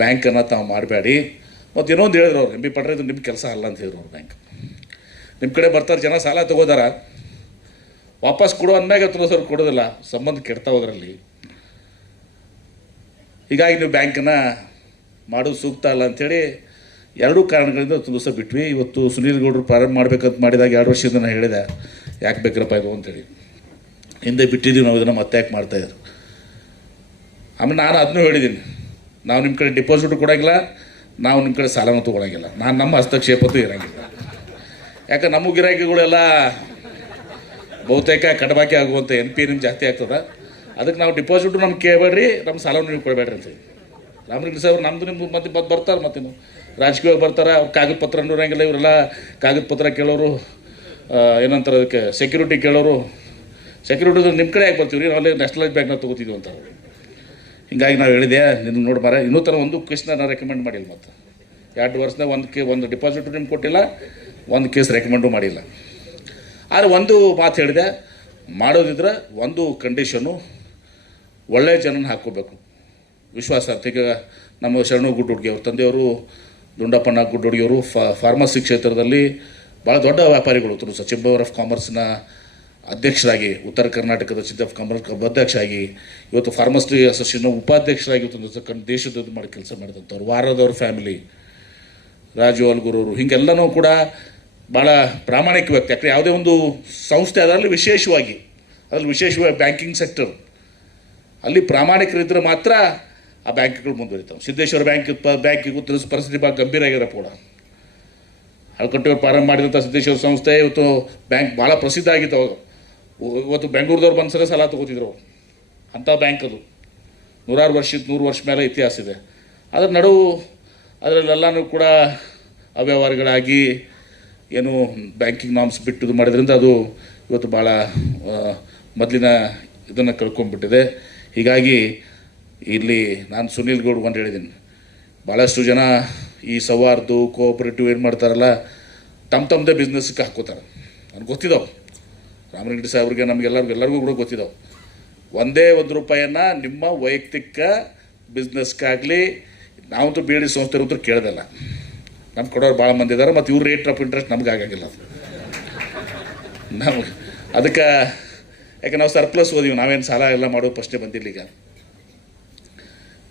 ಬ್ಯಾಂಕನ್ನು ತಾವು ಮಾಡಬೇಡಿ. ಮತ್ತು ಇನ್ನೊಂದು ಹೇಳಿದ್ರು ಅವ್ರು, ಎಂ ಬಿ ಪಾಟ್ರೆ ಇದು ನಿಮ್ಮ ಕೆಲಸ ಅಲ್ಲ ಅಂತ ಹೇಳಿದ್ರು ಅವ್ರು. ಬ್ಯಾಂಕ್ ನಿಮ್ಮ ಕಡೆ ಬರ್ತಾರೆ ಜನ ಸಾಲ ತೊಗೋದಾರ, ವಾಪಸ್ ಕೊಡು ಅಂದಾಗ ಸರ್ ಕೊಡೋದಿಲ್ಲ, ಸಂಬಂಧ ಕೆಡ್ತಾ ಹೋದ್ರಲ್ಲಿ. ಹೀಗಾಗಿ ನೀವು ಬ್ಯಾಂಕನ್ನು ಮಾಡೋದು ಸೂಕ್ತ ಅಲ್ಲ ಅಂಥೇಳಿ ಎರಡೂ ಕಾರಣಗಳಿಂದ ಒಂದು ದಿವಸ ಬಿಟ್ವಿ. ಇವತ್ತು ಸುನೀಲ್ ಗೌಡರು ಪ್ರಾರಂಭ ಮಾಡಬೇಕಂತ ಮಾಡಿದಾಗ 2 ವರ್ಷದಿಂದ ನಾನು ಹೇಳಿದೆ ಯಾಕೆ ಬೇಕ್ರಪ್ಪ ಇದು ಅಂತೇಳಿ. ಹಿಂದೆ ಬಿಟ್ಟಿದ್ದೀವಿ ನಾವು ಇದನ್ನು ಮತ್ತೆ ಯಾಕೆ ಮಾಡ್ತಾಯಿದ್ರು. ಆಮೇಲೆ ನಾನು ಅದನ್ನೂ ಹೇಳಿದ್ದೀನಿ, ನಾವು ನಿಮ್ಮ ಕಡೆ ಡಿಪಾಸಿಟು ಕೊಡೋಂಗಿಲ್ಲ, ನಾವು ನಿಮ್ಮ ಕಡೆ ಸಾಲನೂ ತೊಗೊಳಂಗಿಲ್ಲ, ನಮ್ಮ ಹಸ್ತಕ್ಷೇಪತ್ತೂ ಇರೋಂಗಿಲ್ಲ. ಯಾಕೆ ನಮ್ಮ ಗಿರಾಕಿಗಳೆಲ್ಲ ಬಹುತೇಕ ಕಡಬಾಕಿ ಆಗುವಂಥ NP ನಿಮ್ಗೆ ಜಾಸ್ತಿ ಆಗ್ತದೆ. ಅದಕ್ಕೆ ನಾವು ಡಿಪಾಸಿಟು ನಮ್ಗೆ ಕೇಳಬೇಡ್ರಿ, ನಮ್ಮ ಸಾಲವನ್ನು ನೀವು ಕೊಡಬೇಡ್ರಿ ಅಂತೇಳಿ. ರಾಮಲಿಂಗ ಸಾಹೇಬ್ರು ನಮ್ಮದು ನಿಮ್ಮದು ಮತ್ತೆ ಬರ್ತಾರೆ, ಮತ್ತೆ ರಾಜಕೀಯವಾಗಿ ಬರ್ತಾರೆ. ಅವ್ರು ಕಾಗದ ಪತ್ರ ಇರೋಂಗಿಲ್ಲ, ಇವರೆಲ್ಲ ಕಾಗದ ಪತ್ರ ಕೇಳೋರು, ಏನಂತಾರೆ ಅದಕ್ಕೆ ಸೆಕ್ಯೂರಿಟಿ ಕೇಳೋರು. ಸೆಕ್ಯೂರಿಟಿ ನಿಮ್ಮ ಕಡೆ ಯಾಕೆ ಬರ್ತೀವಿ ರೀ, ನಾವಲ್ಲಿ ನ್ಯಾಷನಲೈಸ್ ಬ್ಯಾಂಕ್ನ ತೊಗೋತಿದ್ವಿ ಅಂತ. ಹಿಂಗಾಗಿ ನಾವು ಹೇಳಿದೆ, ನಿನ್ನ ನೋಡಿ ಮಾರ ಇನ್ನೂ ಥರ ಒಂದು ಕೇಸ್ನ ನಾನು ರೆಕಮೆಂಡ್ ಮಾಡಿಲ್ಲ. ಮತ್ತು 2 ವರ್ಷದಾಗ ಒಂದು ಡಿಪಾಸಿಟು ನಿಮ್ಗೆ ಕೊಟ್ಟಿಲ್ಲ, ಒಂದು ಕೇಸ್ ರೆಕಮೆಂಡು ಮಾಡಿಲ್ಲ. ಆದರೆ ಒಂದು ಮಾತು ಹೇಳಿದೆ, ಮಾಡೋದಿದ್ರೆ ಒಂದು ಕಂಡೀಷನ್ನು, ಒಳ್ಳೆಯ ಜನನ ಹಾಕ್ಕೋಬೇಕು, ವಿಶ್ವಾಸಾರ್ಥ. ಈಗ ನಮ್ಮ ಶರಣು ಗುಡ್ಡುಡ್ಗಿ ಅವ್ರ ತಂದೆಯವರು ದುಂಡಪ್ಪಣ್ಣ ಗುಡ್ಡುಡ್ಗಿಯವರು ಫಾರ್ಮಸಿ ಕ್ಷೇತ್ರದಲ್ಲಿ ಭಾಳ ದೊಡ್ಡ ವ್ಯಾಪಾರಿಗಳು. ಚೇಂಬರ್ ಆಫ್ ಕಾಮರ್ಸ್ನ ಅಧ್ಯಕ್ಷರಾಗಿ, ಉತ್ತರ ಕರ್ನಾಟಕದ ಚೇಂಬರ್ ಆಫ್ ಕಾಮರ್ಸ್ ಅಧ್ಯಕ್ಷರಾಗಿ, ಇವತ್ತು ಫಾರ್ಮಸಿ ಅಸೋಸಿಯೇಷನ್ ಉಪಾಧ್ಯಕ್ಷರಾಗಿ ಇವತ್ತು ದೇಶದ ಮಾಡಿ ಕೆಲಸ ಮಾಡಿದಂಥವ್ರು. ವಾರದವ್ರ ಫ್ಯಾಮಿಲಿ, ರಾಜು ಅಲ್ಗುರವರು, ಹೀಗೆಲ್ಲನೂ ಕೂಡ ಭಾಳ ಪ್ರಾಮಾಣಿಕ ವ್ಯಕ್ತಿ. ಯಾಕಂದರೆ ಯಾವುದೇ ಒಂದು ಸಂಸ್ಥೆ ಅದರಲ್ಲಿ ವಿಶೇಷವಾಗಿ ಬ್ಯಾಂಕಿಂಗ್ ಸೆಕ್ಟರ್ ಅಲ್ಲಿ ಪ್ರಾಮಾಣಿಕರಿದ್ದರೆ ಮಾತ್ರ ಆ ಬ್ಯಾಂಕ್ಗಳು ಮುಂದುವರಿತಾವೆ. ಸಿದ್ದೇಶ್ವರ ಬ್ಯಾಂಕಿಗೂ ಪರಿಸ್ಥಿತಿ ಭಾಳ ಗಂಭೀರ ಆಗ್ಯದಪ್ಪ ಕೂಡ. ಹಳಕಟ್ಟಿಯವ್ರು ಪ್ರಾರಂಭ ಮಾಡಿದಂಥ ಸಿದ್ದೇಶ್ವರ ಸಂಸ್ಥೆ ಇವತ್ತು ಬ್ಯಾಂಕ್ ಭಾಳ ಪ್ರಸಿದ್ಧ ಆಗಿತ್ತು. ಅವಾಗ ಇವತ್ತು ಬೆಂಗಳೂರದವ್ರು ಬಂದು ಸಾಲ ತೊಗೋತಿದ್ರು. ಅಂಥ ಬ್ಯಾಂಕ್ ಅದು 100 ವರ್ಷ ಮೇಲೆ ಇತಿಹಾಸ ಇದೆ. ಅದರ ನಡುವು ಅದರಲ್ಲೆಲ್ಲನೂ ಕೂಡ ಅವ್ಯವಹಾರಗಳಾಗಿ ಏನು ಬ್ಯಾಂಕಿಂಗ್ ನಾಮ್ಸ್ ಬಿಟ್ಟು ಇದು ಮಾಡೋದ್ರಿಂದ ಅದು ಇವತ್ತು ಭಾಳ ಮೊದಲಿನ ಇದನ್ನು ಕಳ್ಕೊಂಡ್ಬಿಟ್ಟಿದೆ. ಹೀಗಾಗಿ ಇಲ್ಲಿ ನಾನು ಸುನೀಲ್ ಗೌಡ್ ಒಂದು ಹೇಳಿದ್ದೀನಿ, ಭಾಳಷ್ಟು ಜನ ಈ ಸೌಹಾರ್ದು ಕೋಆಪರೇಟಿವ್ ಏನು ಮಾಡ್ತಾರಲ್ಲ, ತಮ್ಮದೇ ಬಿಸ್ನೆಸ್ಗೆ ಹಾಕೋತಾರೆ. ನನಗೆ ಗೊತ್ತಿದ್ದಾವೆ, ರಾಮಲಿಂಗ ಸಾಹೇಬ್ರಿಗೆ ಎಲ್ಲರಿಗೂ ಕೂಡ ಗೊತ್ತಿದ್ದಾವೆ. ಒಂದೇ ₹1 ನಿಮ್ಮ ವೈಯಕ್ತಿಕ ಬಿಸ್ನೆಸ್ಗಾಗಲಿ, ನಾವಂತೂ ಬೇಡಿ ಸಂಸ್ಥೆರಂತೂ ಕೇಳ್ದಲ್ಲ. ನಮ್ಗೆ ಕೊಡೋರು ಭಾಳ ಮಂದಿ ಇದ್ದಾರೆ, ಮತ್ತು ಇವ್ರು ರೇಟ್ ಆಫ್ ಇಂಟ್ರೆಸ್ಟ್ ನಮ್ಗೆ ಆಗಂಗಿಲ್ಲ. ನಮ್ಗೆ ಅದಕ್ಕೆ ಯಾಕೆ ನಾವು ಸರ್ಪ್ಲಸ್ ಓದೀವಿ, ನಾವೇನು ಸಾಲ ಎಲ್ಲ ಮಾಡೋ ಪ್ರಶ್ನೆ ಬಂದಿಲ್ಲ. ಈಗ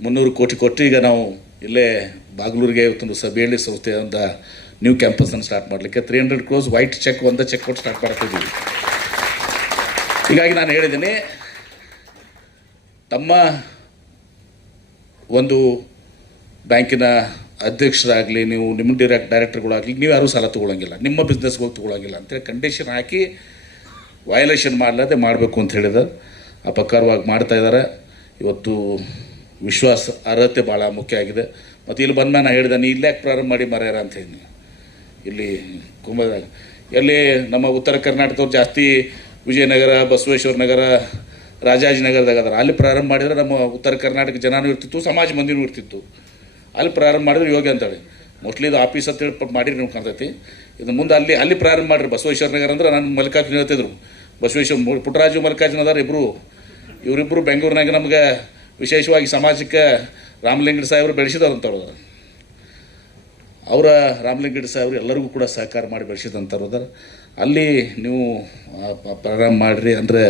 300 ಕೋಟಿ ಕೊಟ್ಟು ಈಗ ನಾವು ಇಲ್ಲೇ ಬಾಗ್ಲೂರಿಗೆ ಇವತ್ತೊಂದು ಬೇಳಿ ಸಂಸ್ಥೆ ಒಂದು ನ್ಯೂ ಕ್ಯಾಂಪಸನ್ನು ಸ್ಟಾರ್ಟ್ ಮಾಡಲಿಕ್ಕೆ 300 crores ವೈಟ್ ಚೆಕ್ ಕೊಟ್ಟು ಸ್ಟಾರ್ಟ್ ಮಾಡ್ತಿದ್ದೀವಿ. ಹೀಗಾಗಿ ನಾನು ಹೇಳಿದ್ದೀನಿ, ತಮ್ಮ ಒಂದು ಬ್ಯಾಂಕಿನ ಅಧ್ಯಕ್ಷರಾಗಲಿ, ನೀವು ನಿಮ್ಮ ಡೈರೆಕ್ಟರ್ಗಳಾಗಲಿ, ನೀವು ಯಾರೂ ಸಾಲ ತೊಗೊಳಂಗಿಲ್ಲ, ನಿಮ್ಮ ಬಿಸ್ನೆಸ್ಗಳು ತೊಗೊಳಂಗಿಲ್ಲ ಅಂತೇಳಿ ಕಂಡೀಷನ್ ಹಾಕಿ ವಯಲೇಷನ್ ಮಾಡಲಾದೆ ಮಾಡಬೇಕು ಅಂತ ಹೇಳಿದ ಆ ಪ್ರಕಾರವಾಗಿ ಮಾಡ್ತಾಯಿದ್ದಾರೆ. ಇವತ್ತು ವಿಶ್ವಾಸ ಅರ್ಹತೆ ಭಾಳ ಮುಖ್ಯ ಆಗಿದೆ. ಮತ್ತು ಇಲ್ಲಿ ಬಂದ ನಾನು ಹೇಳಿದೆ, ನೀ ಇಲ್ಲೇ ಪ್ರಾರಂಭ ಮಾಡಿ ಮರ್ಯಾರ ಅಂತ ಹೇಳಿ. ಇಲ್ಲಿ ಕುಂಭದಾಗ ಎಲ್ಲಿ ನಮ್ಮ ಉತ್ತರ ಕರ್ನಾಟಕದವ್ರು ಜಾಸ್ತಿ ವಿಜಯನಗರ, ಬಸವೇಶ್ವರ ನಗರ, ರಾಜಾಜಿನಗರದಾಗ ಅದಾರ. ಅಲ್ಲಿ ಪ್ರಾರಂಭ ಮಾಡಿದ್ರೆ ನಮ್ಮ ಉತ್ತರ ಕರ್ನಾಟಕ ಜನನೂ ಇರ್ತಿತ್ತು, ಸಮಾಜ ಮಂದಿನೂ ಇರ್ತಿತ್ತು. ಅಲ್ಲಿ ಪ್ರಾರಂಭ ಮಾಡಿದ್ರೆ ಯೋಗ್ಯ ಅಂತೇಳಿ ಮೋಸ್ಟ್ಲಿ ಇದು ಆಫೀಸ್ ಅಂತೇಳಿ ಮಾಡಿರಿ ನೀವು ಕಾಣ್ತೈತಿ. ಇದು ಮುಂದೆ ಅಲ್ಲಿ ಪ್ರಾರಂಭ ಮಾಡಿರಿ. ಬಸವೇಶ್ವರ ನಗರ ಅಂದ್ರೆ ನಾನು ಮಲ್ಲಿಕಾರ್ಜುನ ಹೇಳ್ತಿದ್ರು, ಬಸವೇಶ್ವರ ಪುಟ್ಟರಾಜು ಮಲ್ಲಿಕಾರ್ಜುನ ಅದಾರ ಇವರಿಬ್ಬರು ಬೆಂಗಳೂರಿನಾಗ ನಮ್ಗೆ ವಿಶೇಷವಾಗಿ ಸಮಾಜಕ್ಕೆ ರಾಮಲಿಂಗ ಸಾಹೇಬರು ಬೆಳೆಸಿದವ್ರಂಥವ್ರು. ಅವರ ರಾಮಲಿಂಗ ಸಾಹೇಬರು ಎಲ್ಲರಿಗೂ ಕೂಡ ಸಹಕಾರ ಮಾಡಿ ಬೆಳೆಸಿದಂಥವ್ರು ಅದಾರ. ಅಲ್ಲಿ ನೀವು ಪ್ರಾರಂಭ ಮಾಡಿರಿ ಅಂದರೆ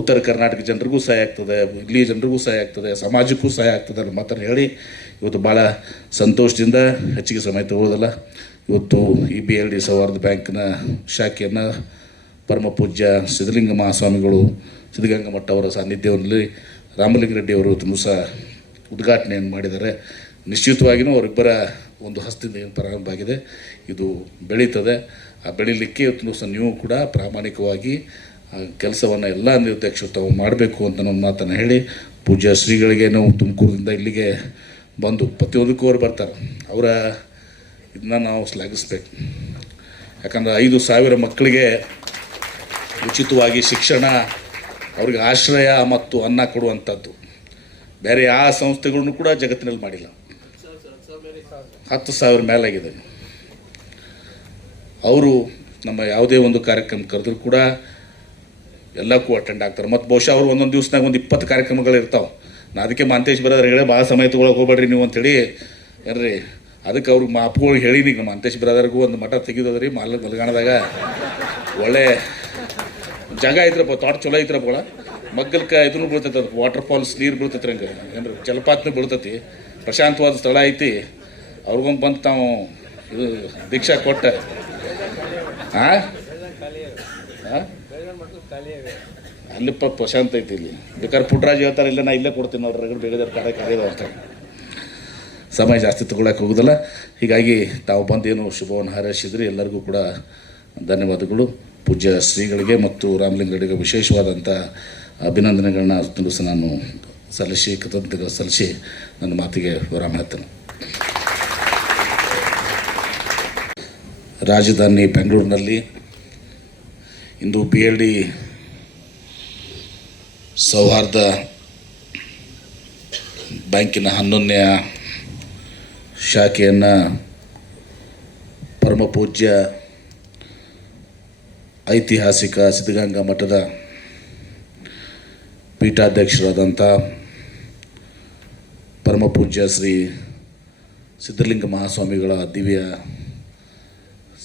ಉತ್ತರ ಕರ್ನಾಟಕ ಜನರಿಗೂ ಸಹಾಯ ಆಗ್ತದೆ, ಇಲ್ಲಿ ಜನರಿಗೂ ಸಹಾಯ ಆಗ್ತದೆ, ಸಮಾಜಕ್ಕೂ ಸಹಾಯ ಆಗ್ತದೆ ಅನ್ನೋ ಮಾತನ್ನು ಹೇಳಿ ಇವತ್ತು ಭಾಳ ಸಂತೋಷದಿಂದ ಹೆಚ್ಚಿಗೆ ಸಮಯ ತಗೊಳ್ಳೋದಲ್ಲ. ಇವತ್ತು ಈ BLD ಸೌಹಾರ್ದ ಬ್ಯಾಂಕ್ನ ಶಾಖೆಯನ್ನು ಪರಮ ಪೂಜ್ಯ ಸಿದ್ಧಲಿಂಗ ಮಹಾಸ್ವಾಮಿಗಳು, ಸಿದ್ಧಗಂಗಾ ಮಠ ಅವರ ಸಾನ್ನಿಧ್ಯದಲ್ಲಿ ರಾಮಲಿಂಗ ರೆಡ್ಡಿ ಅವರು ತುಂಬ ಸಹ ಉದ್ಘಾಟನೆಯನ್ನು ಮಾಡಿದ್ದಾರೆ. ನಿಶ್ಚಿತವಾಗಿಯೂ ಅವರಿಬ್ಬರ ಒಂದು ಹಸ್ತದಿಂದ ಏನು ಪ್ರಾರಂಭ ಆಗಿದೆ, ಇದು ಬೆಳೀತದೆ. ಆ ಬೆಳೀಲಿಕ್ಕೆ ಇವತ್ತು ಸಹ ನೀವು ಕೂಡ ಪ್ರಾಮಾಣಿಕವಾಗಿ ಕೆಲಸವನ್ನು ಎಲ್ಲ ನಿರ್ದೇಶಕರು ಮಾಡಬೇಕು ಅಂತ ನಮ್ಮ ಮಾತನ್ನು ಹೇಳಿ, ಪೂಜ್ಯ ಶ್ರೀಗಳಿಗೆ ನಾವು ತುಮಕೂರಿನಿಂದ ಇಲ್ಲಿಗೆ ಬಂದು ಪ್ರತಿಯೊಂದಕ್ಕೂ ಅವ್ರು ಬರ್ತಾರೆ. ಅವರ ಇದನ್ನ ನಾವು ಶ್ಲಾಘಿಸ್ಬೇಕು. ಯಾಕಂದರೆ 5,000 ಮಕ್ಕಳಿಗೆ ಉಚಿತವಾಗಿ ಶಿಕ್ಷಣ, ಅವ್ರಿಗೆ ಆಶ್ರಯ ಮತ್ತು ಅನ್ನ ಕೊಡುವಂಥದ್ದು ಬೇರೆ ಯಾವ ಸಂಸ್ಥೆಗಳನ್ನು ಕೂಡ ಜಗತ್ತಿನಲ್ಲಿ ಮಾಡಿಲ್ಲ. 10,000 ಮೇಲಾಗಿದೆ. ಅವರು ನಮ್ಮ ಯಾವುದೇ ಒಂದು ಕಾರ್ಯಕ್ರಮ ಕರೆದ್ರೂ ಕೂಡ ಎಲ್ಲಕ್ಕೂ ಅಟೆಂಡ್ ಆಗ್ತಾರೆ. ಮತ್ತು ಬಹುಶಃ ಅವರು ಒಂದೊಂದು ದಿವಸನಾಗ ಒಂದು 20 ಕಾರ್ಯಕ್ರಮಗಳು ಇರ್ತಾವೆ. ನಾ ಅದಕ್ಕೆ ಮಾಂತೇಶ್ ಬ್ರದರ್ಗಳೇ ಭಾಳ ಸಮಯ ತೊಗೊಳಕ್ಕೆ ಹೋಗ್ಬೇಡ್ರಿ ನೀವು ಅಂತೇಳಿ ಏನ್ರಿ ಅದಕ್ಕೆ ಅವ್ರಿಗೆ ಮಾಪುಗಳು ಹೇಳೀನಿ ಈಗ ಮಾಂತೇಶ್ ಬ್ರದರ್ಗೂ ಒಂದು ಮಠ ತೆಗಿದದ್ರಿ ಮಲ್ಗಾಣದಾಗ ಒಳ್ಳೆ ಜಾಗ ಐತ್ರಪ್ಪ, ತೋಟ ಚಲೋ ಐತ್ರಪ್ಪ. ಮಗ್ಗಲ್ಕ ಇದನ್ನು ಬೀಳ್ತೈತೆ, ಅದು ವಾಟರ್ ಫಾಲ್ಸ್ ನೀರು ಬೀಳ್ತೈತ್ರಿ ಹಂಗೆ ಏನ್ರಿ ಜಲಪಾತನೂ ಬೀಳ್ತೈತಿ, ಪ್ರಶಾಂತವಾದ ಸ್ಥಳ ಐತಿ. ಅವ್ರಿಗೊಂದು ಬಂದು ತಾವು ಇದು ದೀಕ್ಷಾ ಕೊಟ್ಟ ಹಾಂ ಅಲ್ಲಿ ಪ್ರಶಾಂತ ಐತಿ. ಇಲ್ಲಿ ಬೇಕಾದ್ರೆ ಪುಟ್ರಾಜ್ ಹೇಳ್ತಾರೆ, ಇಲ್ಲ ನಾ ಇಲ್ಲೇ ಕೊಡ್ತೀನಿ ಅವ್ರ ರಗಡ್ ಬೇಗದಾರ ಕಡೆ ಕರೆಯೋದು ಅಂತ. ಸಮಯ ಜಾಸ್ತಿ ತೊಗೊಳಕ್ಕೆ ಹೋಗೋದಿಲ್ಲ. ಹೀಗಾಗಿ ತಾವು ಬಂದೇನು ಶುಭವನ್ನು ಹಾರೈಸಿದ್ರಿ. ಎಲ್ಲರಿಗೂ ಕೂಡ ಧನ್ಯವಾದಗಳು. ಪೂಜ್ಯ ಶ್ರೀಗಳಿಗೆ ಮತ್ತು ರಾಮಲಿಂಗಡಿಗೆ ವಿಶೇಷವಾದಂಥ ಅಭಿನಂದನೆಗಳನ್ನ ದಿವಸ ನಾನು ಸಲ್ಲಿಸಿ ಕೃತಜ್ಞತೆಗಳು ಸಲ್ಲಿಸಿ ನನ್ನ ಮಾತಿಗೆ ವಿರಾಮ ಹೇಳ್ತೇನೆ. ರಾಜಧಾನಿ ಬೆಂಗಳೂರಿನಲ್ಲಿ ಇಂದು BLD ಸೌಹಾರ್ದ ಬ್ಯಾಂಕಿನ 11ನೇ ಶಾಖೆಯನ್ನು ಪರಮ ಪೂಜ್ಯ ಐತಿಹಾಸಿಕ ಸಿದ್ಧಗಂಗಾ ಮಠದ ಪೀಠಾಧ್ಯಕ್ಷರಾದಂಥ ಪರಮ ಪೂಜ್ಯ ಶ್ರೀ ಸಿದ್ಧಲಿಂಗ ಮಹಾಸ್ವಾಮಿಗಳ ದಿವ್ಯ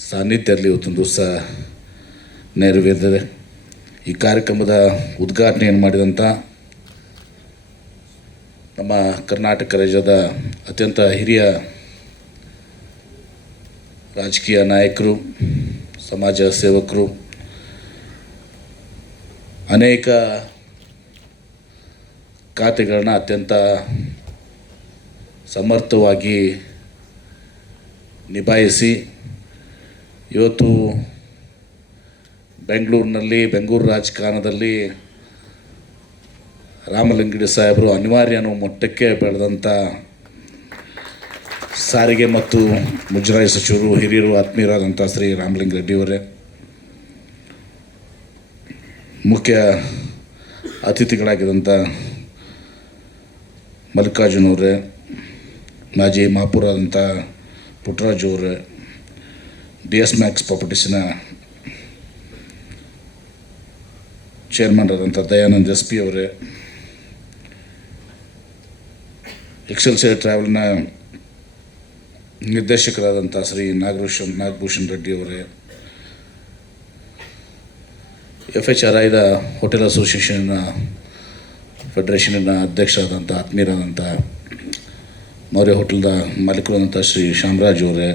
ಸಾನ್ನಿಧ್ಯದಲ್ಲಿ ಇವತ್ತೊಂದು ದಿವಸ ನೆರವೇರಿದೆ. ಈ ಕಾರ್ಯಕ್ರಮದ ಉದ್ಘಾಟನೆಯನ್ನು ಮಾಡಿದಂಥ ನಮ್ಮ ಕರ್ನಾಟಕ ರಾಜ್ಯದ ಅತ್ಯಂತ ಹಿರಿಯ ರಾಜಕೀಯ ನಾಯಕರು, ಸಮಾಜ ಸೇವಕರು, ಅನೇಕ ಖಾತೆಗಳನ್ನ ಅತ್ಯಂತ ಸಮರ್ಥವಾಗಿ ನಿಭಾಯಿಸಿ ಇವತ್ತು ಬೆಂಗಳೂರು ರಾಜಕಾರಣದಲ್ಲಿ ರಾಮಲಿಂಗಡಿ ಸಾಹೇಬರು ಅನಿವಾರ್ಯ ಅನ್ನೋ ಮಟ್ಟಕ್ಕೆ ಬೆಳೆದಂಥ ಸಾರಿಗೆ ಮತ್ತು ಮುಜರಾಯಿ ಸಚಿವರು, ಹಿರಿಯರು, ಆತ್ಮೀಯರಾದಂಥ ಶ್ರೀ ರಾಮಲಿಂಗ ರೆಡ್ಡಿಯವರೇ, ಮುಖ್ಯ ಅತಿಥಿಗಳಾಗಿದ್ದಂಥ ಮಲ್ಲಿಕಾರ್ಜುನವರೇ, ಮಾಜಿ ಮಹಾಪೌರರಾದಂಥ ಪುಟ್ಟರಾಜು ಅವರೇ, DS ಮ್ಯಾಕ್ಸ್ ಪ್ರಾಪರ್ಟೀಸಿನ ಚೇರ್ಮನ್ ಆದಂಥ ದಯಾನಂದ್ SP ಅವರೇ, ಎಕ್ಸೆಲ್ಸಿಯರ್ ಟ್ರಾವೆಲ್ನ ನಿರ್ದೇಶಕರಾದಂಥ ಶ್ರೀ ನಾಗಭೂಷಣ್ ರೆಡ್ಡಿ ಅವರೇ, FHRIದ ಹೋಟೆಲ್ ಅಸೋಸಿಯೇಷನ್ನ ಫೆಡರೇಷನ್ನ ಅಧ್ಯಕ್ಷರಾದಂಥ ಆತ್ಮೀಯರಾದಂಥ ಮೌರ್ಯ ಹೋಟೆಲ್ದ ಮಾಲೀಕರಾದಂಥ ಶ್ರೀ ಶಾಮರಾಜ್ ಅವರೇ,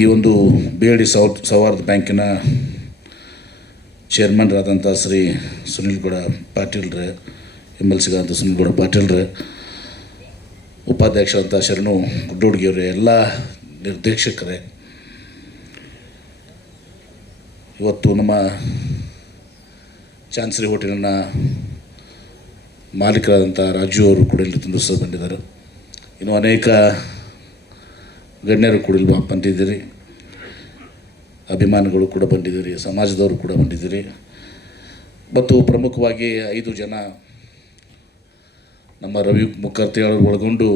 ಈ ಒಂದು BLD ಸೌಹಾರ್ದ ಬ್ಯಾಂಕಿನ ಚೇರ್ಮನ್ರಾದಂಥ ಶ್ರೀ ಸುನಿಲ್ಗೌಡ ಪಾಟೀಲ್ರೇ, MLCಗಾದಂಥ ಸುನಿಲ್ಗೌಡ ಪಾಟೀಲ್ರೇ, ಉಪಾಧ್ಯಕ್ಷರಾದಂಥ ಶರಣು ಗುಡ್ಡೋಡ್ಗಿಯವರೇ, ಎಲ್ಲ ನಿರ್ದೇಶಕರೇ, ಇವತ್ತು ನಮ್ಮ ಚಾನ್ಸರಿ ಹೋಟೆಲಿನ ಮಾಲೀಕರಾದಂಥ ರಾಜು ಅವರು ಕೂಡ ಇಲ್ಲಿ ತಂದು ಬಂದಿದ್ದಾರೆ. ಇನ್ನು ಅನೇಕ ಗಣ್ಯರು ಕೂಡ ಇಲ್ಲಿ ಬಂದಿದ್ದೀರಿ, ಅಭಿಮಾನಿಗಳು ಕೂಡ ಬಂದಿದ್ದೀರಿ, ಸಮಾಜದವರು ಕೂಡ ಬಂದಿದ್ದೀರಿ. ಮತ್ತು ಪ್ರಮುಖವಾಗಿ 5 ಜನ ನಮ್ಮ ರವಿ ಮುಖರ್ತಿಯವರು ಒಳಗೊಂಡು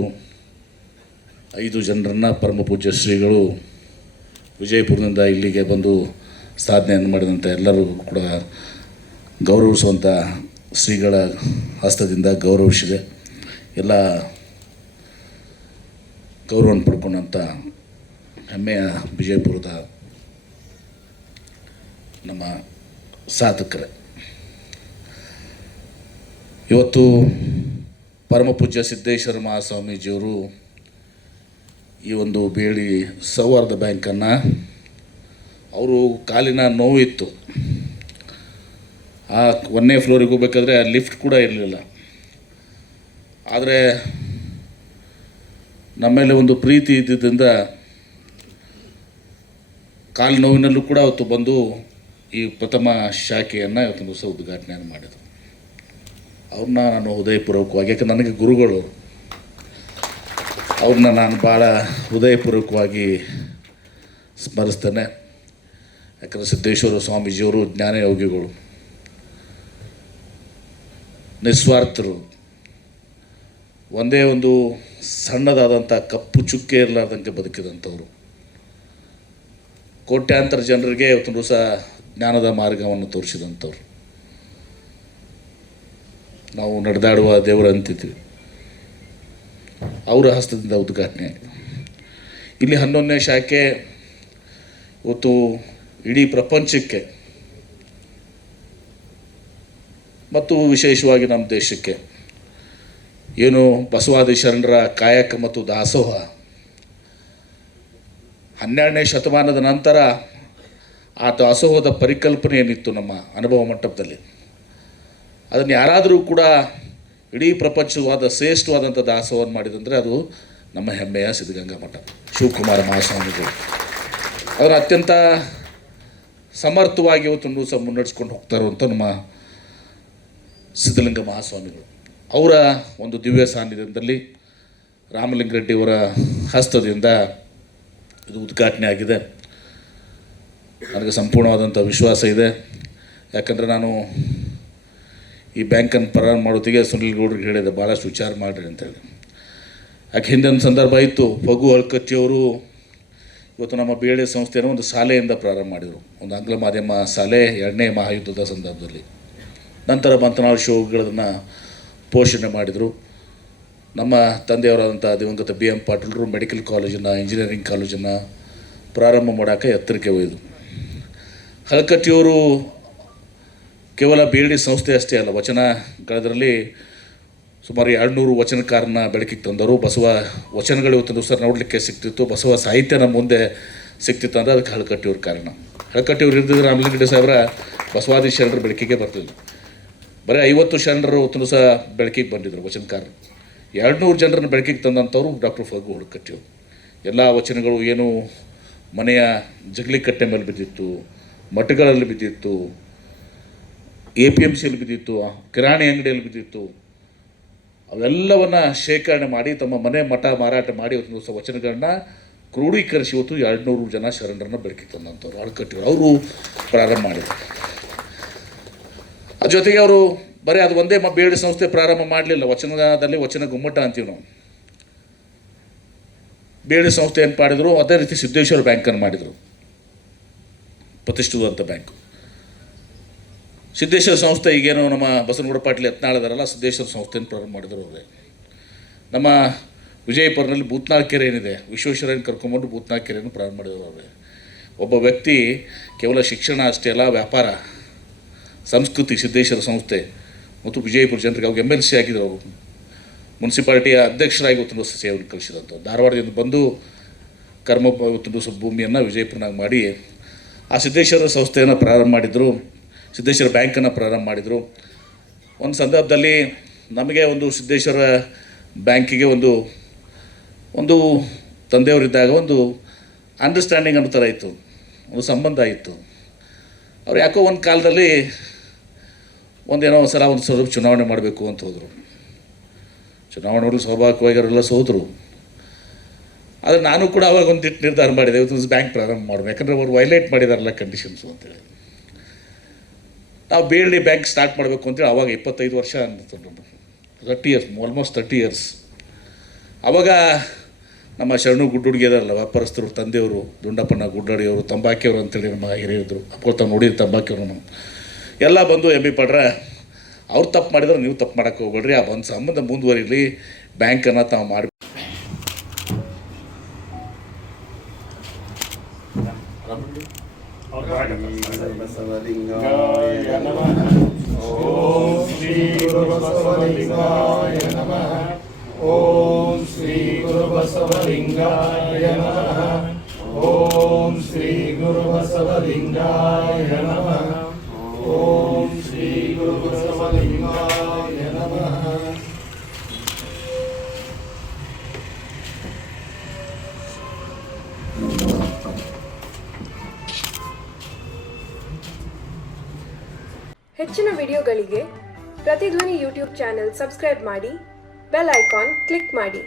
5 ಜನರನ್ನು ಪರಮ ಪೂಜ್ಯ ಶ್ರೀಗಳು ವಿಜಯಪುರದಿಂದ ಇಲ್ಲಿಗೆ ಬಂದು ಸಾಧನೆಯನ್ನು ಮಾಡಿದಂಥ ಎಲ್ಲರಿಗೂ ಕೂಡ ಗೌರವಿಸುವಂಥ ಶ್ರೀಗಳ ಹಸ್ತದಿಂದ ಗೌರವಿಸಿದೆ. ಎಲ್ಲ ಗೌರವವನ್ನು ಪಡ್ಕೊಂಡಂಥ ಹೆಮ್ಮೆಯ ವಿಜಯಪುರದ ನಮ್ಮ ಸಾಧಕರೇ, ಇವತ್ತು ಪರಮ ಪೂಜ್ಯ ಸಿದ್ದೇಶ್ವರ ಮಹಾಸ್ವಾಮೀಜಿಯವರು ಈ ಒಂದು BLD ಸೌಹಾರ್ದ ಬ್ಯಾಂಕನ್ನು, ಅವರು ಕಾಲಿನ ನೋವಿತ್ತು, ಆ 1ನೇ ಫ್ಲೋರಿಗೆ ಹೋಗ್ಬೇಕಾದ್ರೆ ಆ ಲಿಫ್ಟ್ ಕೂಡ ಇರಲಿಲ್ಲ. ಆದರೆ ನಮ್ಮ ಮೇಲೆ ಒಂದು ಪ್ರೀತಿ ಇದ್ದಿದ್ದರಿಂದ ಕಾಲು ನೋವಿನಲ್ಲೂ ಕೂಡ ಅವತ್ತು ಬಂದು ಈ ಪ್ರಥಮ ಶಾಖೆಯನ್ನು ಇವತ್ತು ದಿವಸ ಉದ್ಘಾಟನೆಯನ್ನು ಮಾಡಿದರು. ಅವ್ರನ್ನ ನಾನು ಹೃದಯಪೂರ್ವಕವಾಗಿ, ಯಾಕೆ ನನಗೆ ಗುರುಗಳು, ಅವ್ರನ್ನ ನಾನು ಭಾಳ ಹೃದಯಪೂರ್ವಕವಾಗಿ ಸ್ಮರಿಸ್ತೇನೆ. ಯಾಕಂದರೆ ಸಿದ್ದೇಶ್ವರ ಸ್ವಾಮೀಜಿಯವರು ಜ್ಞಾನಯೋಗಿಗಳು, ನಿಸ್ವಾರ್ಥರು, ಒಂದೇ ಒಂದು ಸಣ್ಣದಾದಂಥ ಕಪ್ಪು ಚುಕ್ಕೆ ಇರಲಾರ್ದಂತೆ ಬದುಕಿದಂಥವ್ರು. ಕೋಟ್ಯಾಂತರ ಜನರಿಗೆ ಇವತ್ತು ದಿವಸ ಜ್ಞಾನದ ಮಾರ್ಗವನ್ನು ತೋರಿಸಿದಂಥವ್ರು. ನಾವು ನಡೆದಾಡುವ ದೇವರು ಅಂತಿದ್ವಿ. ಅವರ ಹಸ್ತದಿಂದ ಉದ್ಘಾಟನೆ ಆಯಿತು. ಇಲ್ಲಿ 11ನೇ ಶಾಖೆ ಇವತ್ತು ಇಡೀ ಪ್ರಪಂಚಕ್ಕೆ ಮತ್ತು ವಿಶೇಷವಾಗಿ ನಮ್ಮ ದೇಶಕ್ಕೆ ಏನು ಬಸವಾದಿ ಶರಣರ ಕಾಯಕ ಮತ್ತು ದಾಸೋಹ 12ನೇ ಶತಮಾನದ ನಂತರ ಆ ದಾಸೋಹದ ಪರಿಕಲ್ಪನೆ ಏನಿತ್ತು ನಮ್ಮ ಅನುಭವ ಮಂಟಪದಲ್ಲಿ, ಅದನ್ನು ಯಾರಾದರೂ ಕೂಡ ಇಡೀ ಪ್ರಪಂಚವಾದ ಶ್ರೇಷ್ಠವಾದಂಥ ದಾಸೋಹವನ್ನು ಮಾಡಿದಂದರೆ ಅದು ನಮ್ಮ ಹೆಮ್ಮೆಯ ಸಿದ್ಧಗಂಗಾ ಮಠ ಶಿವಕುಮಾರ ಮಹಾಸ್ವಾಮಿಗಳು. ಅದನ್ನು ಅತ್ಯಂತ ಸಮರ್ಥವಾಗಿ ಇವತ್ತು ಸಹ ಮುನ್ನಡೆಸ್ಕೊಂಡು ಹೋಗ್ತಾ ಇರುವಂಥ ನಮ್ಮ ಸಿದ್ಧಲಿಂಗ ಮಹಾಸ್ವಾಮಿಗಳು ಅವರ ಒಂದು ದಿವ್ಯ ಸಾನ್ನಿಧ್ಯದಲ್ಲಿ ರಾಮಲಿಂಗರೆಡ್ಡಿಯವರ ಹಸ್ತದಿಂದ ಇದು ಉದ್ಘಾಟನೆ ಆಗಿದೆ. ನನಗೆ ಸಂಪೂರ್ಣವಾದಂಥ ವಿಶ್ವಾಸ ಇದೆ. ಯಾಕಂದರೆ ನಾನು ಈ ಬ್ಯಾಂಕನ್ನು ಪ್ರಾರಂಭ ಮಾಡೋತ್ತಿಗೆ ಸುನಿಲ್ ಗೌಡ್ರಿಗೆ ಹೇಳಿದೆ, ಭಾಳಷ್ಟು ವಿಚಾರ ಮಾಡಿರಿ ಅಂತೇಳಿ. ಯಾಕೆ ಹಿಂದೆ ಒಂದು ಸಂದರ್ಭ ಇತ್ತು, ಫಗು ಹಳ್ಕಟ್ಟಿಯವರು ಇವತ್ತು ನಮ್ಮ ಬಿ ಎಲ್ ಡಿ ಸಂಸ್ಥೆಯನ್ನು ಒಂದು ಶಾಲೆಯಿಂದ ಪ್ರಾರಂಭ ಮಾಡಿದರು, ಒಂದು ಆಂಗ್ಲ ಮಾಧ್ಯಮ ಶಾಲೆ 2ನೇ ಮಹಾಯುದ್ಧದ ಸಂದರ್ಭದಲ್ಲಿ. ನಂತರ ಬಂತನಾಳ್ ಶೋಗಳನ್ನು ಪೋಷಣೆ ಮಾಡಿದರು. ನಮ್ಮ ತಂದೆಯವರಾದಂಥ ದಿವಂಗತ BM ಪಾಟೀಲರು ಮೆಡಿಕಲ್ ಕಾಲೇಜನ್ನು, ಇಂಜಿನಿಯರಿಂಗ್ ಕಾಲೇಜನ್ನು ಪ್ರಾರಂಭ ಮಾಡೋಕ್ಕೆ ಎತ್ತರಕ್ಕೆ ಒಯ್ದು. ಹಳಕಟ್ಟಿಯವರು ಕೇವಲ BL ಡಿ ಸಂಸ್ಥೆ ಅಷ್ಟೇ ಅಲ್ಲ, ವಚನಗಳದರಲ್ಲಿ ಸುಮಾರು 200 ವಚನಕಾರನ ಬೆಳಕಿಗೆ ತಂದರು. ಬಸವ ವಚನಗಳು ಇವತ್ತು ದಿವಸ ನೋಡಲಿಕ್ಕೆ ಸಿಗ್ತಿತ್ತು, ಬಸವ ಸಾಹಿತ್ಯ ನಮ್ಮ ಮುಂದೆ ಸಿಗ್ತಿತ್ತು ಅಂದರೆ ಅದಕ್ಕೆ ಹಳಕಟ್ಟಿಯವ್ರ ಕಾರಣ. ಹಳಕಟ್ಟಿಯವ್ರು ಇರ್ದಿದ್ರೆ ರಾಮಲಿಂಗರೆಡ್ಡಿ ಸಾಹೇಬ್ರ ಬಸವಾದಿ ಶರಣರ ಬೆಳಕಿಗೆ ಬರ್ತಿಲ್ಲ. ಬರೀ 50 ಶರಣರು ಇವತ್ತು ದಿವಸ ಬೆಳಕಿಗೆ ಬಂದಿದ್ದರು ವಚನಕಾರರು. 200 ಜನರನ್ನು ಬೆಳಕಿಗೆ ತಂದಂಥವ್ರು ಡಾಕ್ಟರ್ ಫಗು ಹಳಕಟ್ಟಿಯವರು. ಎಲ್ಲ ವಚನಗಳು ಏನು ಮನೆಯ ಜಗಲಿ ಕಟ್ಟೆ ಮೇಲೆ ಬಿದ್ದಿತ್ತು, ಮಠಗಳಲ್ಲಿ ಬಿದ್ದಿತ್ತು, APMCಯಲ್ಲಿ ಬಿದ್ದಿತ್ತು, ಕಿರಾಣಿ ಅಂಗಡಿಯಲ್ಲಿ ಬಿದ್ದಿತ್ತು, ಅವೆಲ್ಲವನ್ನು ಶೇಖರಣೆ ಮಾಡಿ ತಮ್ಮ ಮನೆ ಮಠ ಮಾರಾಟ ಮಾಡಿ ಇವತ್ತು ದಿವಸ ವಚನಗಳನ್ನ ಕ್ರೋಢೀಕರಿಸಿ ಇವತ್ತು 200 ಜನ ಶರಣರನ್ನು ಬೆಳಕಿಗೆ ತಂದಂಥವ್ರು ಹಳಕಟ್ಟಿಯವರು. ಅವರು ಪ್ರಾರಂಭ ಮಾಡಿದರು. ಅದ್ರ ಜೊತೆಗೆ ಅವರು ಬರೀ ಅದು ಒಂದೇ BL ಡಿ ಸಂಸ್ಥೆ ಪ್ರಾರಂಭ ಮಾಡಲಿಲ್ಲ. ವಚನದಲ್ಲಿ ವಚನ ಗುಮ್ಮಟ ಅಂತೀವಿ ನಾವು. BL ಡಿ ಸಂಸ್ಥೆ ಏನು ಮಾಡಿದರು, ಅದೇ ರೀತಿ ಸಿದ್ದೇಶ್ವರ ಬ್ಯಾಂಕನ್ನು ಮಾಡಿದರು, ಪ್ರತಿಷ್ಠಿತವಾದಂಥ ಬ್ಯಾಂಕು. ಸಿದ್ದೇಶ್ವರ ಸಂಸ್ಥೆ ಈಗೇನು ನಮ್ಮ ಬಸವನಗೌಡ ಪಾಟೀಲ್ ಯತ್ನಾಳದಾರಲ್ಲ, ಸಿದ್ದೇಶ್ವರ ಸಂಸ್ಥೆಯನ್ನು ಪ್ರಾರಂಭ ಮಾಡಿದರು ಅವರೇ. ನಮ್ಮ ವಿಜಯಪುರದಲ್ಲಿ ಭೂತ್ನಾಳ್ ಕೆರೆ ಏನಿದೆ, ವಿಶ್ವೇಶ್ವರಯ್ಯನ ಕರ್ಕೊಂಡ್ಬಂದು ಭೂತ್ನಾಳ್ ಕೆರೆಯನ್ನು ಪ್ರಾರಂಭ ಮಾಡಿದರು ಅವರೇ. ಒಬ್ಬ ವ್ಯಕ್ತಿ ಕೇವಲ ಶಿಕ್ಷಣ ಅಷ್ಟೇ ಅಲ್ಲ, ವ್ಯಾಪಾರ, ಸಂಸ್ಕೃತಿ, ಸಿದ್ದೇಶ್ವರ ಸಂಸ್ಥೆ ಮತ್ತು ವಿಜಯಪುರ ಜನರಿಗೆ ಅವಾಗ MLC ಆಗಿದ್ರು. ಅವರು ಮುನ್ಸಿಪಾಲಿಟಿಯ ಅಧ್ಯಕ್ಷರಾಗಿ ಇವತ್ತು ದಿವಸ ಸೇವೆಯನ್ನು ಕಲಿಸಿದಂಥವ್ರು. ಧಾರವಾಡದಿಂದ ಬಂದು ಕರ್ಮ ಇವತ್ತು ದಿವಸ ಭೂಮಿಯನ್ನು ವಿಜಯಪುರನಾಗ ಮಾಡಿ ಆ ಸಿದ್ದೇಶ್ವರ ಸಂಸ್ಥೆಯನ್ನು ಪ್ರಾರಂಭ ಮಾಡಿದರು, ಸಿದ್ದೇಶ್ವರ ಬ್ಯಾಂಕನ್ನು ಪ್ರಾರಂಭ ಮಾಡಿದರು. ಒಂದು ಸಂದರ್ಭದಲ್ಲಿ ನಮಗೆ ಒಂದು ಸಿದ್ದೇಶ್ವರ ಬ್ಯಾಂಕಿಗೆ ಒಂದು ತಂದೆಯವರಿದ್ದಾಗ ಒಂದು ಅಂಡರ್ಸ್ಟ್ಯಾಂಡಿಂಗ್ ಅನ್ನೋ ಥರ ಇತ್ತು, ಒಂದು ಸಂಬಂಧ ಇತ್ತು. ಅವ್ರು ಯಾಕೋ ಒಂದು ಕಾಲದಲ್ಲಿ ಒಂದೇನೋ ಒಂದು ಸಲ ಒಂದು ಸ್ವಲ್ಪ ಚುನಾವಣೆ ಮಾಡಬೇಕು ಅಂತ ಹೋದರು. ಚುನಾವಣೆಗಳು ಸ್ವಾಭಾವಿಕವಾಗಿ ಅವರೆಲ್ಲ ಸೋದರು. ಆದರೆ ನಾನು ಕೂಡ ಅವಾಗ ಒಂದು ನಿರ್ಧಾರ ಮಾಡಿದೆ, ಇವತ್ತು ಬ್ಯಾಂಕ್ ಪ್ರಾರಂಭ ಮಾಡಬೇಕು. ಯಾಕಂದರೆ ಅವ್ರು ವೈಲೇಟ್ ಮಾಡಿದಾರಲ್ಲ ಕಂಡೀಷನ್ಸು ಅಂತೇಳಿ. ನಾವು BL ಡಿ ಬ್ಯಾಂಕ್ ಸ್ಟಾರ್ಟ್ ಮಾಡಬೇಕು ಅಂತೇಳಿ ಆವಾಗ 25 ವರ್ಷ ಅಂದಿತ್ತು, 30 ಇಯರ್ಸ್, ಆಲ್ಮೋಸ್ಟ್ 30 ಇಯರ್ಸ್. ಆವಾಗ ನಮ್ಮ ಶರಣು ಗುಡ್ಡುಡ್ಗಿ ಇದಾರಲ್ಲ, ವ್ಯಾಪಾರಸ್ಥರು, ತಂದೆಯವರು ದುಂಡಪ್ಪನ ಗುಡ್ಡಡಿಯವರು, ತಂಬಾಕಿಯವರು ಅಂತೇಳಿ ನಮ್ಮ ಹಿರಿಯರು ಅಪ್ಪ ನೋಡಿದ ತಂಬಾಕಿಯವರು ನಮ್ಮ ಎಲ್ಲ ಬಂದು MB ಪಾಡ್ರ ಅವ್ರು ತಪ್ಪು ಮಾಡಿದ್ರೆ ನೀವು ತಪ್ಪು ಮಾಡೋಕ್ಕೆ ಹೋಗ್ಬೇಡ್ರಿ, ಆ ಒಂದು ಸಂಬಂಧ ಮುಂದುವರಿಲಿ, ಬ್ಯಾಂಕನ್ನು ತಾವು ಮಾಡಿ. ಬಸವಲಿಂಗಾಯ ನಮಃ. ಓಂ ಶ್ರೀ ಗುರು ಬಸವಲಿಂಗಾಯ ನಮಃ. ಓಂ ಶ್ರೀ ಗುರು ಬಸವಲಿಂಗಾಯ ನಮಃ. ಓಂ ಶ್ರೀ ಗುರು ಬಸವಲಿಂಗಾಯ ನಮಃ. ಓಂ ಶ್ರೀ ಗುರು ಬಸವಲಿಂಗಾಯ ನಮಃ. ಹೆಚ್ಚಿನ ವಿಡಿಯೋಗಳಿಗೆ ಪ್ರತಿಧ್ವನಿ ಯೂಟ್ಯೂಬ್ ಚಾನೆಲ್ ಸಬ್ಸ್ಕ್ರೈಬ್ ಮಾಡಿ, ಬೆಲ್ ಐಕಾನ್ ಕ್ಲಿಕ್ ಮಾಡಿ.